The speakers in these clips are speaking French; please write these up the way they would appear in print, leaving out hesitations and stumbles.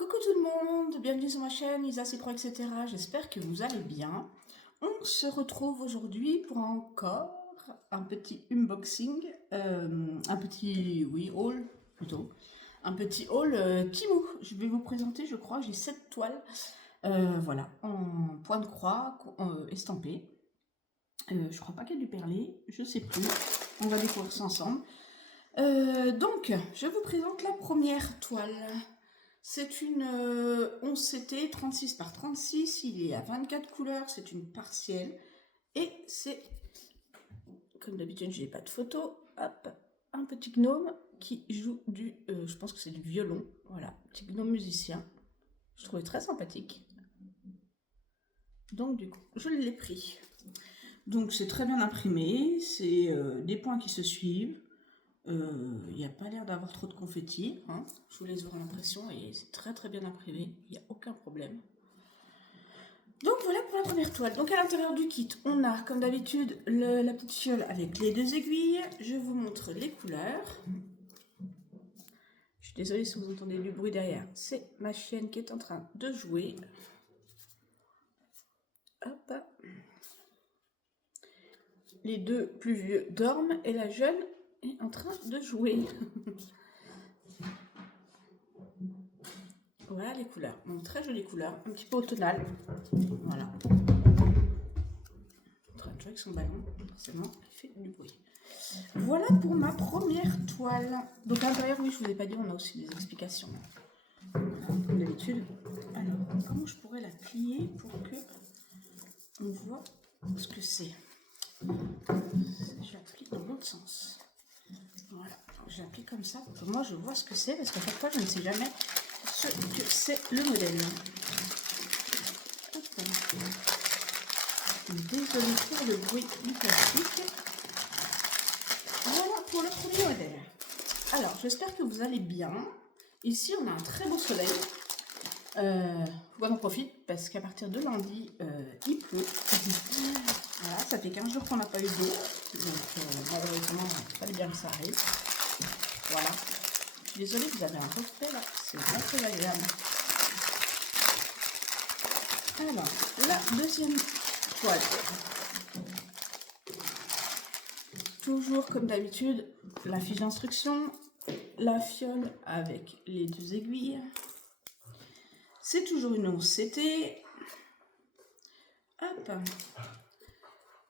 Coucou tout le monde, bienvenue sur ma chaîne Isa C3 etc. J'espère que vous allez bien. On se retrouve aujourd'hui pour encore un petit unboxing, haul plutôt. Un petit haul Temu. Je vais vous présenter, je crois, j'ai 7 toiles, voilà, en point de croix estampé. Je crois pas qu'il y a du perlé, je sais plus. On va découvrir ça ensemble. Donc, je vous présente la première toile. C'est une 11CT 36 par 36, il est à 24 couleurs, c'est une partielle. Et c'est, comme d'habitude, je n'ai pas de photo, hop, un petit gnome qui joue du, je pense que c'est du violon, voilà, petit gnome musicien. Je trouvais très sympathique. Donc du coup, je l'ai pris. Donc c'est très bien imprimé, c'est des points qui se suivent. Il n'y a pas l'air d'avoir trop de confetti, hein. Je vous laisse voir l'impression et c'est très très bien imprimé, il n'y a aucun problème. Donc voilà pour la première toile. Donc à l'intérieur du kit, on a comme d'habitude la petite fiole avec les 2 aiguilles. Je vous montre les couleurs. Je suis désolée si vous entendez du bruit derrière, c'est ma chienne qui est en train de jouer. Hop. Les 2 plus vieux dorment et la jeune est en train de jouer. Voilà les couleurs, donc très jolies couleurs, un petit peu automnal. Voilà. En train de jouer avec son ballon, forcément, il fait du bruit. Voilà pour ma première toile. Donc à l'intérieur, oui, je vous ai pas dit, on a aussi des explications. Voilà, comme d'habitude. Alors, comment je pourrais la plier pour que on voit ce que c'est? Je la plie dans l'autre sens. Voilà, je la plie comme ça pour que moi je vois ce que c'est, parce qu'à chaque fois je ne sais jamais ce que c'est le modèle. Désolée pour le bruit du plastique. Voilà pour le premier modèle. Alors, j'espère que vous allez bien. Ici, on a un très beau soleil. Faut qu'on en profite parce qu'à partir de lundi, il pleut. Voilà, ça fait 15 jours qu'on n'a pas eu d'eau. Donc, malheureusement, il fallait bien que ça arrive. Voilà. Je suis désolée, vous avez un reflet là. C'est vraiment très agréable. Alors, la deuxième toile. Toujours comme d'habitude, la fiche d'instruction, la fiole avec les 2 aiguilles. C'est toujours une 11CT. Hop.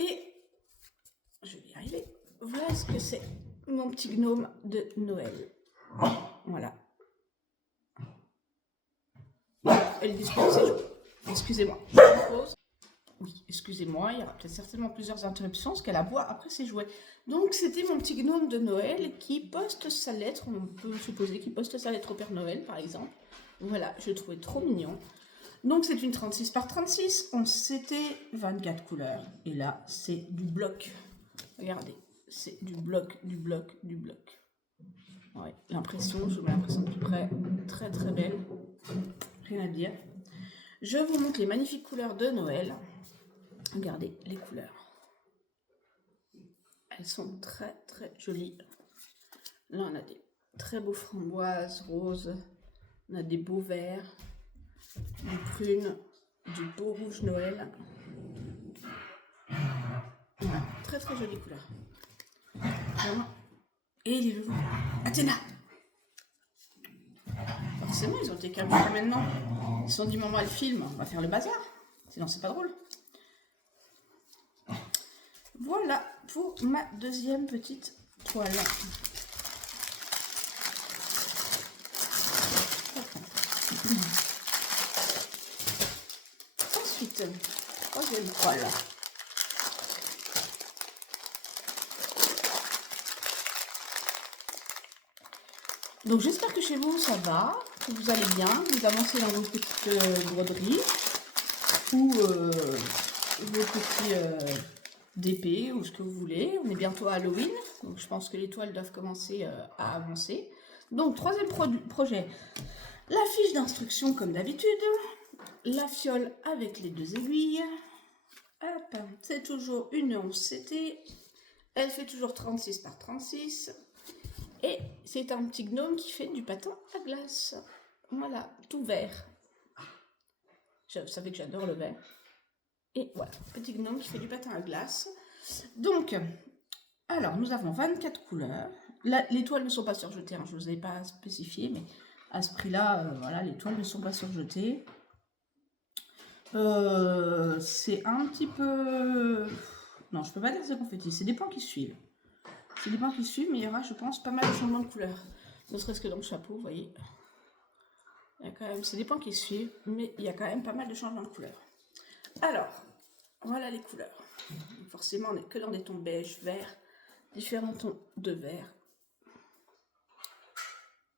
Et je vais y arriver. Voilà ce que c'est mon petit gnome de Noël. Voilà. Elle dispose ses jouets. Excusez-moi. Oui, excusez-moi, il y aura peut-être certainement plusieurs interruptions parce qu'elle aboie après ses jouets. Donc c'était mon petit gnome de Noël qui poste sa lettre, on peut supposer qu'il poste sa lettre au Père Noël par exemple. Voilà, je le trouvais trop mignon. Donc c'est une 36 par 36, on s'était 24 couleurs. Et là c'est du bloc. Regardez, c'est du bloc, du bloc, du bloc. Ouais, l'impression, je vous mets l'impression de plus près, très très belle. Rien à dire. Je vous montre les magnifiques couleurs de Noël. Regardez les couleurs. Elles sont très très jolies. Là on a des très beaux framboises, roses. On a des beaux verts, du prune, du beau rouge Noël. Voilà, très très jolies couleurs. Vraiment. Et les loulous. Athéna! Forcément, ils ont été calmes maintenant. Ils se sont dit, maman, elle filme, on va faire le bazar. Sinon, c'est pas drôle. Voilà pour ma deuxième petite toile. Ensuite, troisième toile. Donc j'espère que chez vous ça va, que vous allez bien, que vous avancez dans vos petites broderies ou vos petits d'épée ou ce que vous voulez. On est bientôt à Halloween, donc je pense que les toiles doivent commencer à avancer. Donc troisième projet, la fiche d'instruction comme d'habitude, la fiole avec les 2 aiguilles. Hop, c'est toujours une 11CT, elle fait toujours 36 par 36. Et c'est un petit gnome qui fait du patin à glace. Voilà, tout vert. Vous savez que j'adore le vert. Et voilà, petit gnome qui fait du patin à glace. Donc, alors, nous avons 24 couleurs. Là, les toiles ne sont pas surjetées, hein, je ne vous ai pas spécifié, mais à ce prix-là, voilà, les toiles ne sont pas surjetées. C'est un petit peu... Non, je peux pas dire que c'est confetti, c'est des plans qui suivent. C'est des plans qui suivent, mais il y aura, je pense, pas mal de changements de couleur. Ne serait-ce que dans le chapeau, vous voyez. Il y a quand même, c'est des plans qui suivent, mais il y a quand même pas mal de changements de couleur. Alors, voilà les couleurs. Forcément, on n'est que dans des tons beige, vert, différents tons de vert.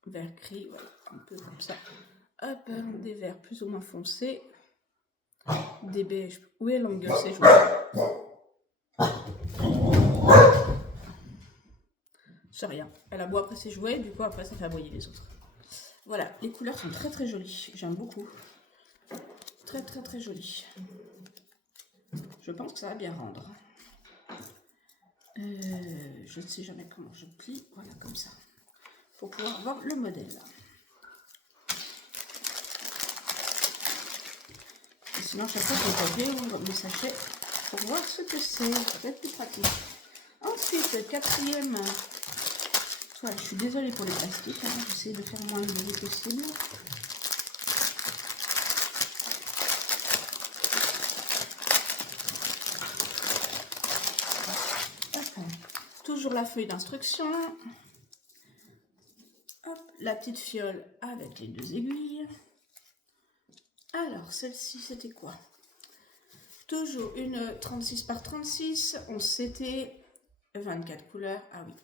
Vert gris, voilà, un peu comme ça. Hop, des verts plus ou moins foncés. Des beiges. Où est l'ongle? C'est joli. C'est rien. Elle aboie après ses jouets, du coup après ça fait aboyer les autres. Voilà, les couleurs sont très très jolies. J'aime beaucoup. Très très très jolies. Je pense que ça va bien rendre. Je ne sais jamais comment je plie. Voilà, comme ça. Pour pouvoir voir le modèle. Et sinon, chaque fois que je ouvre mes sachets pour voir ce que c'est. Ça va être plus pratique. Ensuite, quatrième toile. Je suis désolée pour les plastiques. Hein. J'essaie de faire le moins de bruit possible. Toujours la feuille d'instruction. La petite fiole avec les 2 aiguilles. Alors, celle-ci, c'était quoi? Toujours une 36 par 36. On s'était 24 couleurs. Ah oui.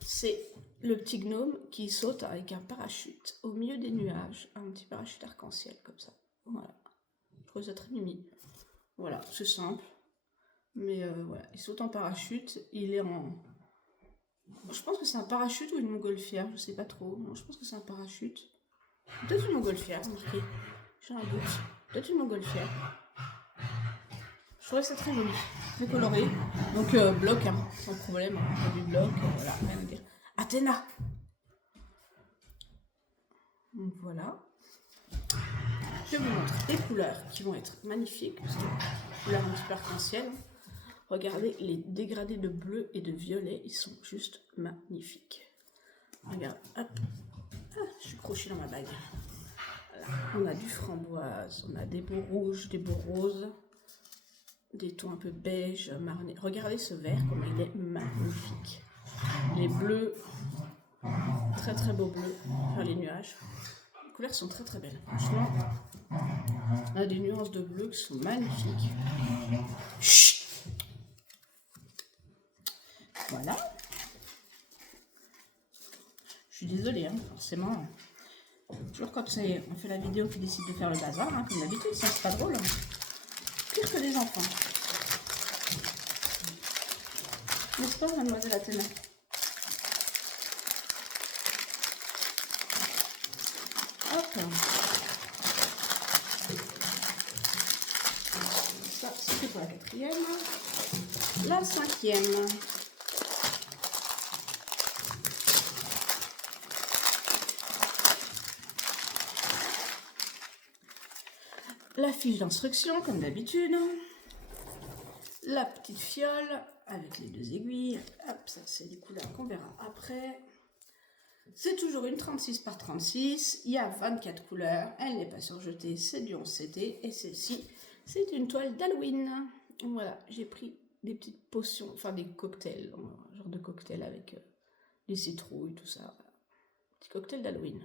C'est le petit gnome qui saute avec un parachute au milieu des nuages. Un petit parachute arc-en-ciel comme ça. Voilà. Je trouve ça très mimi. Voilà, c'est simple. Mais voilà, il saute en parachute. Il est en... Je pense que c'est un parachute ou une montgolfière, je sais pas trop. Non, je pense que c'est un parachute. Peut-être une montgolfière, remarquez. J'ai un doute. Peut-être une montgolfière. Je trouvais ça très joli, très coloré. Donc bloc, hein, sans problème. Hein, du bloc, voilà, rien à dire. Athéna. Donc voilà. Je vous montre les couleurs qui vont être magnifiques. Couleurs un petit peu arc-en-ciel. Regardez les dégradés de bleu et de violet, ils sont juste magnifiques. Regarde, hop. Ah, je suis crochée dans ma bague. Voilà. On a du framboise, on a des beaux rouges, des beaux roses, des tons un peu beige, marronné. Regardez ce vert, comme il est magnifique. Les bleus, très très beaux bleus, enfin les nuages. Les couleurs sont très très belles. Franchement, on a des nuances de bleu qui sont magnifiques. Chut! Voilà. Je suis désolée, hein, forcément. Toujours quand on fait la vidéo qui décide de faire le bazar, hein, comme d'habitude, ça c'est pas drôle. Hein. Pire que les enfants. N'est-ce pas, mademoiselle Athéna? Hop. Ça, c'était pour la quatrième. La cinquième. La fiche d'instruction, comme d'habitude. La petite fiole avec les 2 aiguilles. Hop, ça c'est des couleurs qu'on verra après. C'est toujours une 36 par 36. Il y a 24 couleurs. Elle n'est pas surjetée, c'est du 11CT. Et celle-ci, c'est une toile d'Halloween. Voilà, j'ai pris des petites potions, enfin des cocktails, genre de cocktail avec des citrouilles, tout ça. Petit cocktail d'Halloween.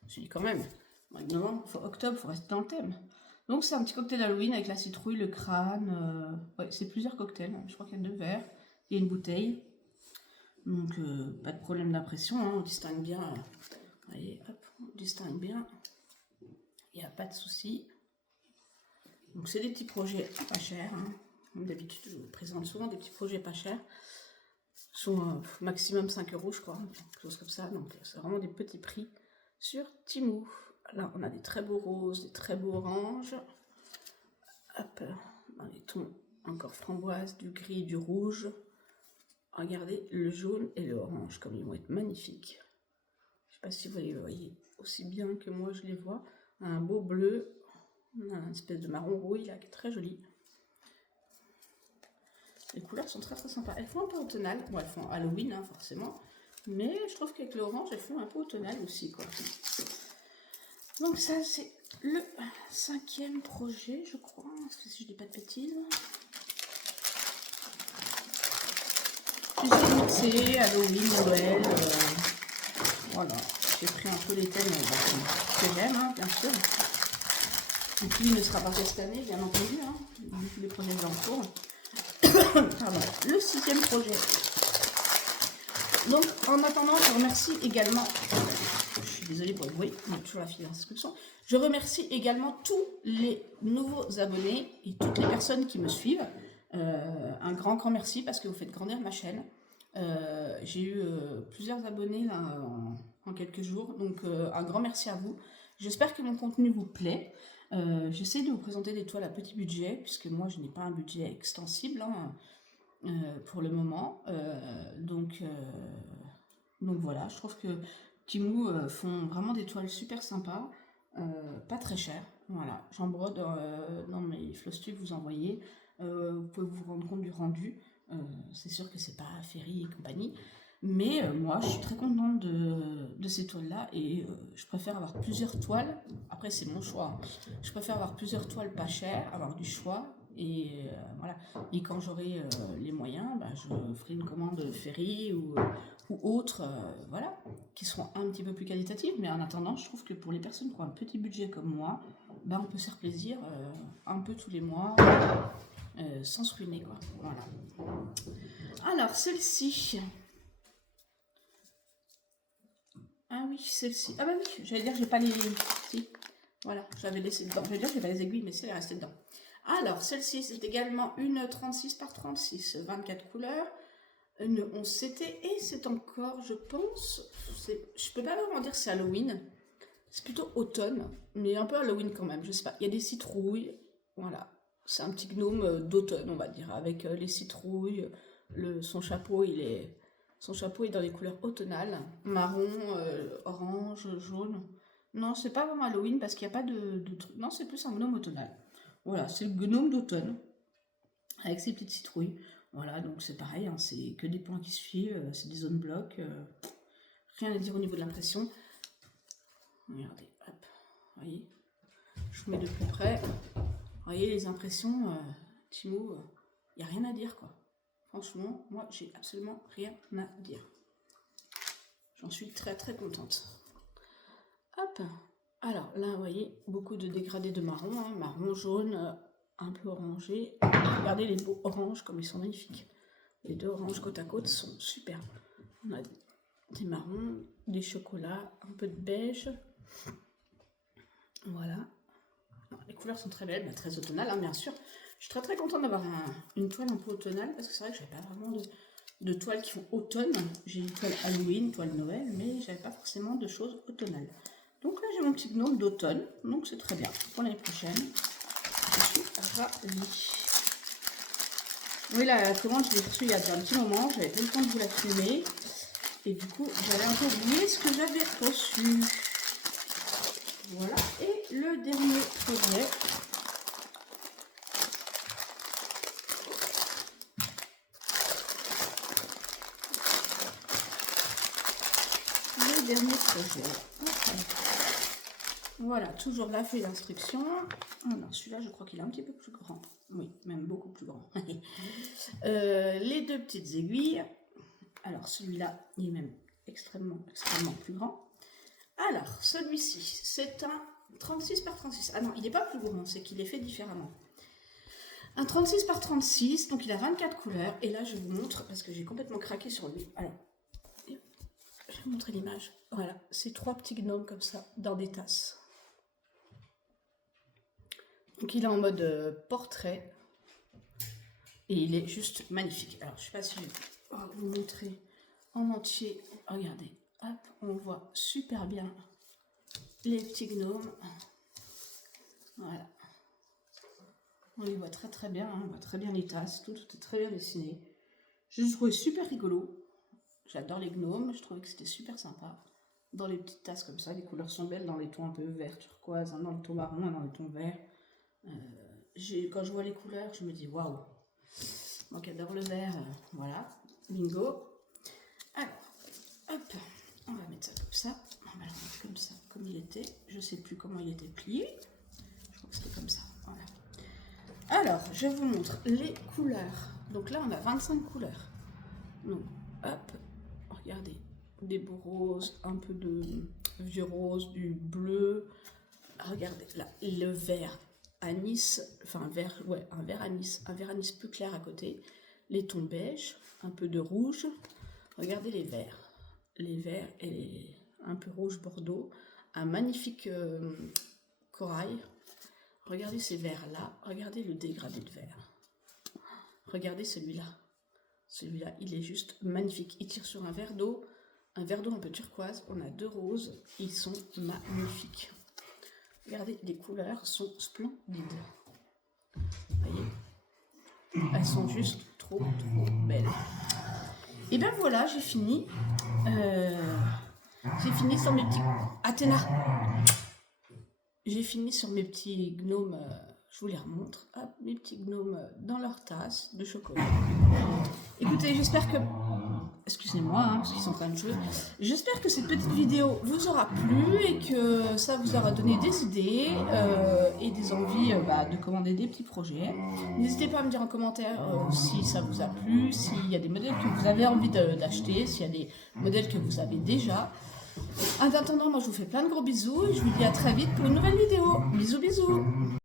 Je me suis dit quand même, maintenant, octobre, il faut rester dans le thème. Donc c'est un petit cocktail d'Halloween avec la citrouille, le crâne. Ouais, c'est plusieurs cocktails. Je crois qu'il y a 2 verres et une bouteille. Donc pas de problème d'impression. Hein, on distingue bien. Voyez, hop, on distingue bien. Il n'y a pas de souci. Donc c'est des petits projets pas chers. Hein. Comme d'habitude, je vous présente souvent des petits projets pas chers. Ils sont maximum 5 € je crois. Quelque chose comme ça. Donc c'est vraiment des petits prix sur Temu. Là, on a des très beaux roses, des très beaux oranges. Hop, dans les tons encore framboise, du gris, du rouge. Regardez le jaune et le orange, comme ils vont être magnifiques. Je ne sais pas si vous les voyez aussi bien que moi je les vois. Un beau bleu, une espèce de marron rouille là qui est très joli. Les couleurs sont très très sympas. Elles font un peu automnal, bon elles font Halloween hein, forcément, mais je trouve qu'avec l'orange elles font un peu automnal aussi quoi. Donc ça c'est le 5e projet je crois, si je dis pas de bêtises. Plusieurs mixés, Halloween, Noël, voilà, j'ai pris un peu les thèmes que j'aime, hein, bien sûr. Et puis il ne sera pas fait cette année, bien entendu, hein, tous les projets en cours. Pardon, le 6e projet. Donc en attendant, je remercie également, je suis désolée pour le bruit, on a toujours la file d'inscription, je remercie également tous les nouveaux abonnés et toutes les personnes qui me suivent. Un grand merci parce que vous faites grandir ma chaîne. J'ai eu plusieurs abonnés là, en quelques jours, donc un grand merci à vous. J'espère que mon contenu vous plaît. J'essaie de vous présenter des toiles à petit budget, puisque moi je n'ai pas un budget extensible hein, pour le moment. Donc voilà, je trouve que Temu font vraiment des toiles super sympas, pas très chères. Voilà, j'en brode dans mes floss tubes, vous en voyez. Vous pouvez vous rendre compte du rendu. C'est sûr que c'est pas Ferry et compagnie, mais moi je suis très contente de ces toiles là et je préfère avoir plusieurs toiles. Après c'est mon choix, je préfère avoir plusieurs toiles pas chères, avoir du choix et voilà. Et quand j'aurai les moyens, bah, je ferai une commande Ferry ou autres, voilà, qui seront un petit peu plus qualitatives. Mais en attendant, je trouve que pour les personnes qui ont un petit budget comme moi, bah, on peut se faire plaisir un peu tous les mois. Sans se ruiner quoi. Voilà. Alors celle-ci. Ah oui, celle-ci. Ah bah oui, j'allais dire j'ai pas les. Si. Voilà, j'avais laissé dedans. J'allais dire j'ai pas les aiguilles, mais c'est resté dedans. Alors celle-ci, c'est également une 36 par 36, 24 couleurs, une 11 CT et c'est encore, je pense, je peux pas vraiment dire que c'est Halloween. C'est plutôt automne, mais un peu Halloween quand même. Je sais pas. Il y a des citrouilles, voilà. C'est un petit gnome d'automne, on va dire, avec les citrouilles. Son chapeau, son chapeau est dans les couleurs automnales, marron, orange, jaune. Non, c'est pas vraiment Halloween parce qu'il n'y a pas de truc. Non, c'est plus un gnome automnal. Voilà, c'est le gnome d'automne avec ses petites citrouilles. Voilà, donc c'est pareil, hein, c'est que des points qui suivent, c'est des zones blocs. Rien à dire au niveau de l'impression. Regardez, hop, voyez. Je vous mets de plus près. Vous voyez les impressions, Temu, il n'y a rien à dire quoi. Franchement, moi j'ai absolument rien à dire. J'en suis très très contente. Hop. Alors là, vous voyez, beaucoup de dégradés de marron, hein, marron, jaune, un peu orangé. Regardez les beaux oranges comme ils sont magnifiques. Les deux oranges côte à côte sont super. On a des marrons, des chocolats, un peu de beige. Voilà. Les couleurs sont très belles, bah, très automnales, hein, bien sûr. Je suis très très contente d'avoir une toile un peu automnale parce que c'est vrai que j'avais pas vraiment de toiles qui font automne. J'ai une toile Halloween, toile Noël, mais j'avais pas forcément de choses automnales. Donc là j'ai mon petit gnome d'automne, donc c'est très bien pour l'année prochaine. Je suis ravie. Oui, la commande je l'ai reçue il y a déjà un petit moment, j'avais pas le temps de vous la filmer. Et du coup j'avais un peu oublié ce que j'avais reçu. Voilà, et le dernier projet. Le dernier projet. Okay. Voilà, toujours la feuille d'instruction. Alors celui-là, je crois qu'il est un petit peu plus grand. Oui, même beaucoup plus grand. Les deux petites aiguilles. Alors celui-là, il est même extrêmement plus grand. Alors, celui-ci, c'est un 36 par 36. Ah non, il n'est pas plus grand, c'est qu'il est fait différemment. Un 36 par 36, donc il a 24 couleurs. Et là, je vous montre, parce que j'ai complètement craqué sur lui. Alors, je vais vous montrer l'image. Voilà, c'est 3 petits gnomes comme ça, dans des tasses. Donc il est en mode portrait. Et il est juste magnifique. Alors, je ne sais pas si je vais vous montrer en entier. Regardez, hop, on voit super bien les petits gnomes. Voilà. On les voit très très bien, hein. On voit très bien les tasses, tout est très bien dessiné. Je le trouvais super rigolo. J'adore les gnomes, je trouvais que c'était super sympa. dans les petites tasses comme ça. Les couleurs sont belles dans les tons un peu vert turquoise, hein, dans les tons marron, dans les tons verts. Quand je vois les couleurs, je me dis waouh. Moi qui adore le vert, voilà, bingo. Alors, hop, on va mettre ça comme ça. On va le mettre comme ça, comme il était. Je sais plus comment il était plié. Je crois que c'était comme ça. Voilà. Alors, je vous montre les couleurs. Donc là, on a 25 couleurs. Donc, hop, regardez, des beaux roses, un peu de vieux rose, du bleu. Regardez là, le vert anis, enfin un vert, ouais, un vert anis plus clair à côté. Les tons beige, un peu de rouge. Regardez les verts et un peu rouge bordeaux. Un magnifique corail. Regardez ces verts-là, regardez le dégradé de vert. Regardez celui-là. Celui-là, il est juste magnifique. Il tire sur un verre d'eau un peu turquoise. On a 2 roses, ils sont magnifiques. Regardez, les couleurs sont splendides. Vous voyez? Elles sont juste trop belles. Et ben voilà, j'ai fini. J'ai fini sur mes petits... Athéna! J'ai fini sur mes petits gnomes, je vous les remontre, hop, mes petits gnomes dans leur tasse de chocolat. Écoutez, j'espère que... Excusez-moi, hein, parce qu'ils sont en train de jouer. J'espère que cette petite vidéo vous aura plu et que ça vous aura donné des idées et des envies de commander des petits projets. N'hésitez pas à me dire en commentaire si ça vous a plu, s'il y a des modèles que vous avez envie d'acheter, s'il y a des modèles que vous avez déjà. En attendant, moi je vous fais plein de gros bisous et je vous dis à très vite pour une nouvelle vidéo. Bisous bisous.